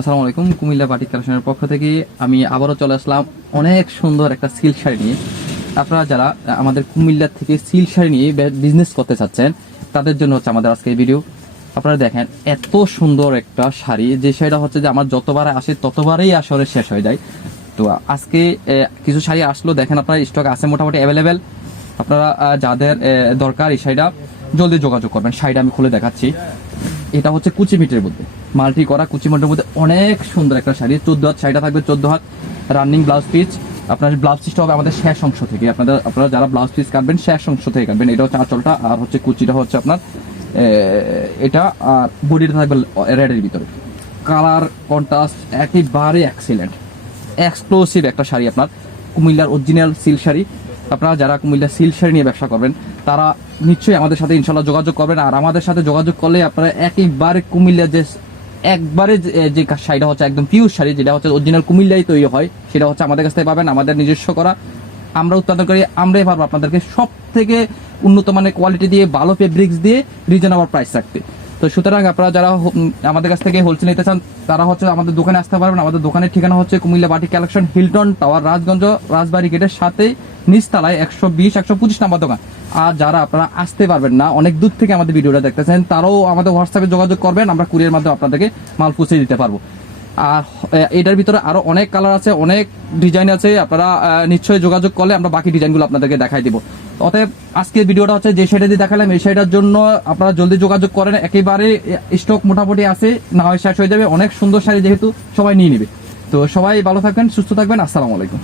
আসসালামু আলাইকুম। কুমিল্লা বাটিক কালেকশনের পক্ষ থেকে আমি আবারও চলে আসলাম অনেক সুন্দর একটা সিল্ক শাড়ি নিয়ে। আপনারা যারা আমাদের কুমিল্লা থেকে সিল্ক শাড়ি নিয়ে বিজনেস করতে চাচ্ছেন তাদের জন্য হচ্ছে আমাদের আজকে এই ভিডিও। আপনারা দেখেন এত সুন্দর একটা শাড়ি, যে শাড়িটা হচ্ছে যে আমার যতবার আসে ততবারই আসলে শেষ হয়ে যায়। তো আজকে কিছু শাড়ি আসলো, দেখেন আপনার স্টক আছে মোটামুটি অ্যাভেলেবেল। আপনারা যাদের দরকার এই শাড়িটা জলদি যোগাযোগ করবেন। শাড়িটা আমি খুলে দেখাচ্ছি। এটা হচ্ছে কুচি মিটের মধ্যে মাল্টি করা, কুচি মিটের মধ্যে অনেক সুন্দর একটা শাড়ি। 14 হাত শাড়িটা থাকবে, 14 হাত রানিং ব্লাউজ পিস। আপনার ব্লাউজ পিসটা হবে আমাদের শেষ অংশ থেকে, আপনারা যারা ব্লাউজ পিস কাটবেন শেষ অংশ থেকে কাটবেন। এটা হচ্ছে আঁচলটা, আর হচ্ছে কুচিটা হচ্ছে আপনার এটা, আর বডিটা থাকবে রেডের ভিতরে। কালার কন্ট্রাস্ট একেবারে এক্সিলেন্ট, এক্সক্লুসিভ একটা শাড়ি। আপনার কুমিল্লার অরিজিনাল সিল্ক শাড়ি। আপনারা যারা কুমিল্লার সিল্ক শাড়ি নিয়ে ব্যবসা করবেন তারা নিশ্চয়ই আমাদের সাথে ইনশাল্লাহ যোগাযোগ করবেন। আর আমাদের সাথে যোগাযোগ করলে আপনারা একেবারে কুমিল্লার যে একবারে যে শাড়িটা হচ্ছে একদম পিওর শাড়ি, যেটা হচ্ছে অরিজিনাল কুমিল্লায় তৈরি হয়, সেটা হচ্ছে আমাদের কাছ থেকে পাবেন। আমাদের নিজস্ব করা, আমরা উৎপাদন করি, আমরাই পারবো আপনাদেরকে সব থেকে উন্নত মানের কোয়ালিটি দিয়ে, ভালো ফেব্রিক্স দিয়ে, রিজনেবল প্রাইস রাখতে। তো সুতরাং আপনারা যারা আমাদের কাছ থেকে হোলসেল নিতে চান তারা হচ্ছে আমাদের দোকানে আসতে পারবেন। আমাদের দোকানের ঠিকানা হচ্ছে Comilla batik collection, Hilton tower, Rajganj, Rajbari গেটের সাথে নিচতলায় 120-125 নাম্বার দোকান। আর যারা আপনারা আসতে পারবেন না, অনেক দূর থেকে আমাদের ভিডিওটা দেখতেছেন, তারাও আমাদের হোয়াটসঅ্যাপে যোগাযোগ করবেন, আমরা কুরিয়ার মাধ্যমে আপনাদেরকে মাল পৌঁছে দিতে পারবো। আর এটার ভিতরে আরো অনেক কালার আছে, অনেক ডিজাইন আছে। আপনারা নিশ্চয়ই যোগাযোগ করলে আমরা বাকি ডিজাইনগুলো আপনাদেরকে দেখাই দিব। অতএব আজকের ভিডিওটা হচ্ছে যে শাড়িটা দিয়ে দেখালাম, এই শাড়িটার জন্য আপনারা জলদি যোগাযোগ করেন। একেবারে স্টক মোটামুটি আছে, না হয় শেষ হয়ে যাবে। অনেক সুন্দর শাড়ি, যেহেতু সবাই নিয়ে নেবে। তো সবাই ভালো থাকবেন, সুস্থ থাকবেন। আসসালামু আলাইকুম।